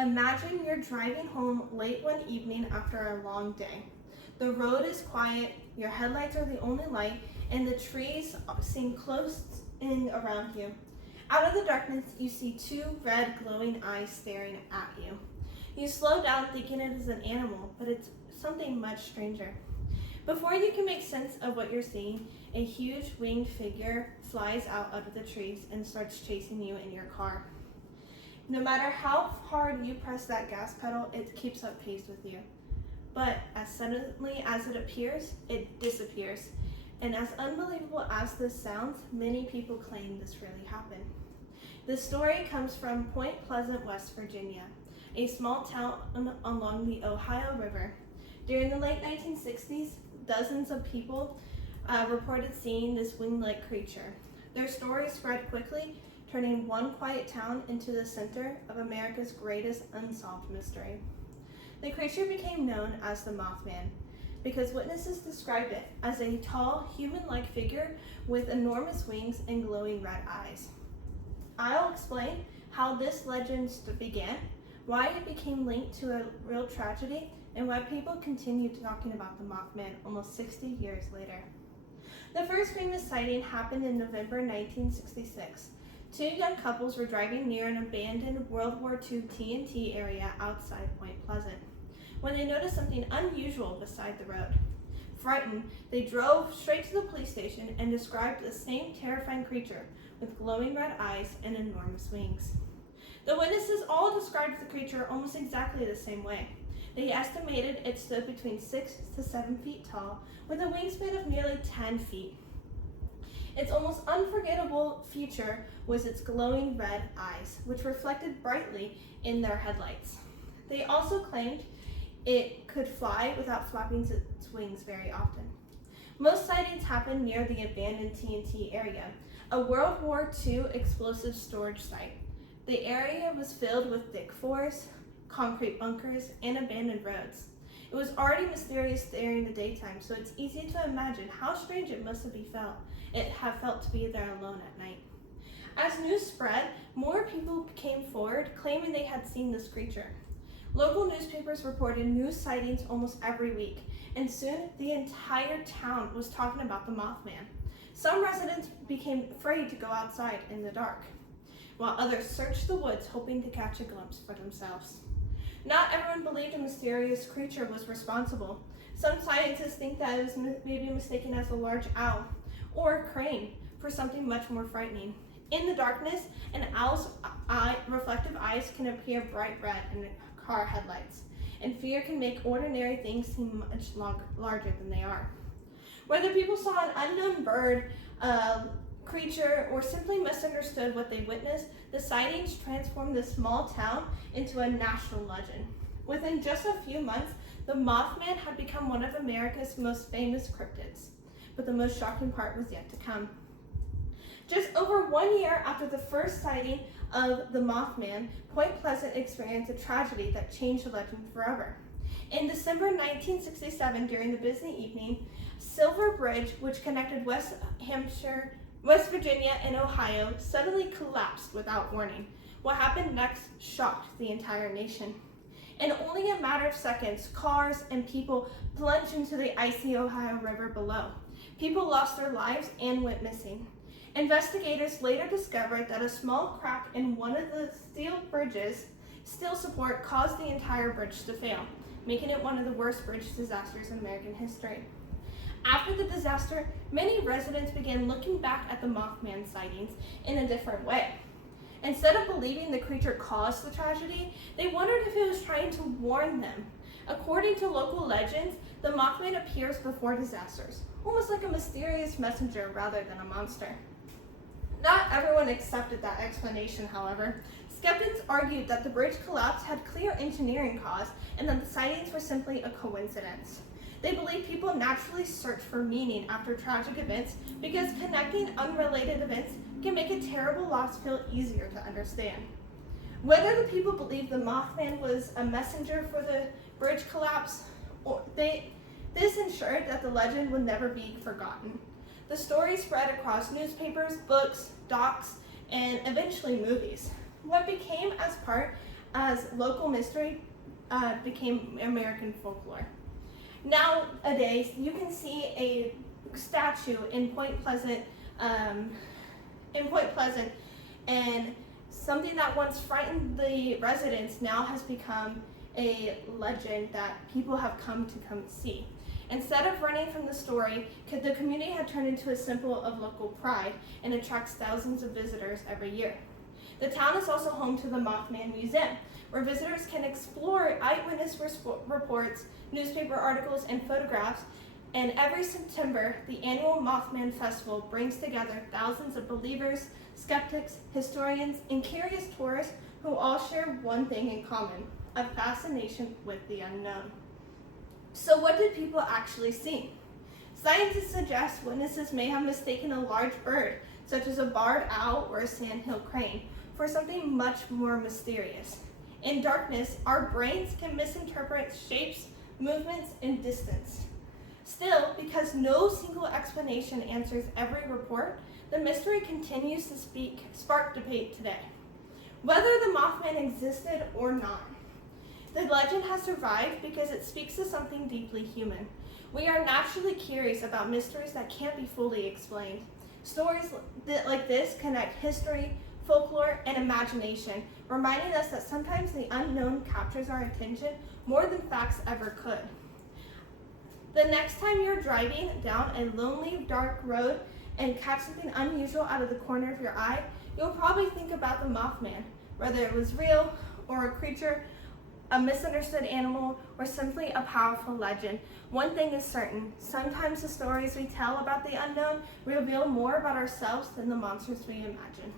Imagine you're driving home late one evening after a long day. The road is quiet, your headlights are the only light, and the trees seem close in around you. Out of the darkness, you see two red glowing eyes staring at you. You slow down thinking it is an animal, but it's something much stranger. Before you can make sense of what you're seeing, a huge winged figure flies out of the trees and starts chasing you in your car. No matter how hard you press that gas pedal, it keeps up pace with you. But as suddenly as it appears, it disappears. And as unbelievable as this sounds, many people claim this really happened. The story comes from Point Pleasant, West Virginia, a small town along the Ohio River. During the late 1960s, dozens of people reported seeing this wing-like creature. Their story spread quickly, turning one quiet town into the center of America's greatest unsolved mystery. The creature became known as the Mothman because witnesses described it as a tall, human-like figure with enormous wings and glowing red eyes. I'll explain how this legend began, why it became linked to a real tragedy, and why people continue talking about the Mothman almost 60 years later. The first famous sighting happened in November 1966. Two young couples were driving near an abandoned World War II TNT area outside Point Pleasant when they noticed something unusual beside the road. Frightened, they drove straight to the police station and described the same terrifying creature with glowing red eyes and enormous wings. The witnesses all described the creature almost exactly the same way. They estimated it stood between 6 to 7 feet tall with a wingspan of nearly 10 feet. Its almost unforgettable feature was its glowing red eyes, which reflected brightly in their headlights. They also claimed it could fly without flapping its wings very often. Most sightings happened near the abandoned TNT area, a World War II explosive storage site. The area was filled with thick forests, concrete bunkers, and abandoned roads. It was already mysterious during the daytime, so it's easy to imagine how strange it must have felt to be there alone at night. As news spread, more people came forward claiming they had seen this creature. Local newspapers reported new sightings almost every week, and soon the entire town was talking about the Mothman. Some residents became afraid to go outside in the dark, while others searched the woods hoping to catch a glimpse for themselves. Not everyone believed a mysterious creature was responsible. Some scientists think that it was maybe mistaken as a large owl or a crane for something much more frightening. In the darkness, an owl's reflective eyes can appear bright red in car headlights, and fear can make ordinary things seem much larger than they are. Whether people saw an unknown bird, creature, or simply misunderstood what they witnessed, the sightings transformed this small town into a national legend. Within just a few months, the Mothman had become one of America's most famous cryptids. But the most shocking part was yet to come. Just over 1 year after the first sighting of the Mothman, Point Pleasant experienced a tragedy that changed the legend forever. In December 1967, during the busy evening, Silver Bridge, which connected West Virginia and Ohio, suddenly collapsed without warning. What happened next shocked the entire nation. In only a matter of seconds, cars and people plunged into the icy Ohio River below. People lost their lives and went missing. Investigators later discovered that a small crack in one of the steel bridges' steel support caused the entire bridge to fail, making it one of the worst bridge disasters in American history. After the disaster, many residents began looking back at the Mothman sightings in a different way. Instead of believing the creature caused the tragedy, they wondered if it was trying to warn them. According to local legends, the Mothman appears before disasters, almost like a mysterious messenger rather than a monster. Not everyone accepted that explanation, however. Skeptics argued that the bridge collapse had clear engineering cause and that the sightings were simply a coincidence. They believe people naturally search for meaning after tragic events because connecting unrelated events can make a terrible loss feel easier to understand. Whether the people believed the Mothman was a messenger for the bridge collapse, this ensured that the legend would never be forgotten. The story spread across newspapers, books, docs, and eventually movies. What became as part as local mystery became American folklore. Nowadays, you can see a statue in Point Pleasant, and something that once frightened the residents now has become a legend that people have come see. Instead of running from the story, the community had turned into a symbol of local pride and attracts thousands of visitors every year. The town is also home to the Mothman Museum, where visitors can explore eyewitness reports, newspaper articles, and photographs. And every September, the annual Mothman Festival brings together thousands of believers, skeptics, historians, and curious tourists who all share one thing in common: a fascination with the unknown. So what did people actually see? Scientists suggest witnesses may have mistaken a large bird, such as a barred owl or a sandhill crane, for something much more mysterious. In darkness, our brains can misinterpret shapes, movements, and distance. Still, because no single explanation answers every report, the mystery continues to spark debate today. Whether the Mothman existed or not, the legend has survived because it speaks to something deeply human. We are naturally curious about mysteries that can't be fully explained. Stories like this connect history, folklore, and imagination, reminding us that sometimes the unknown captures our attention more than facts ever could. The next time you're driving down a lonely, dark road and catch something unusual out of the corner of your eye, you'll probably think about the Mothman, whether it was real or a creature, a misunderstood animal, or simply a powerful legend. One thing is certain: sometimes the stories we tell about the unknown reveal more about ourselves than the monsters we imagine.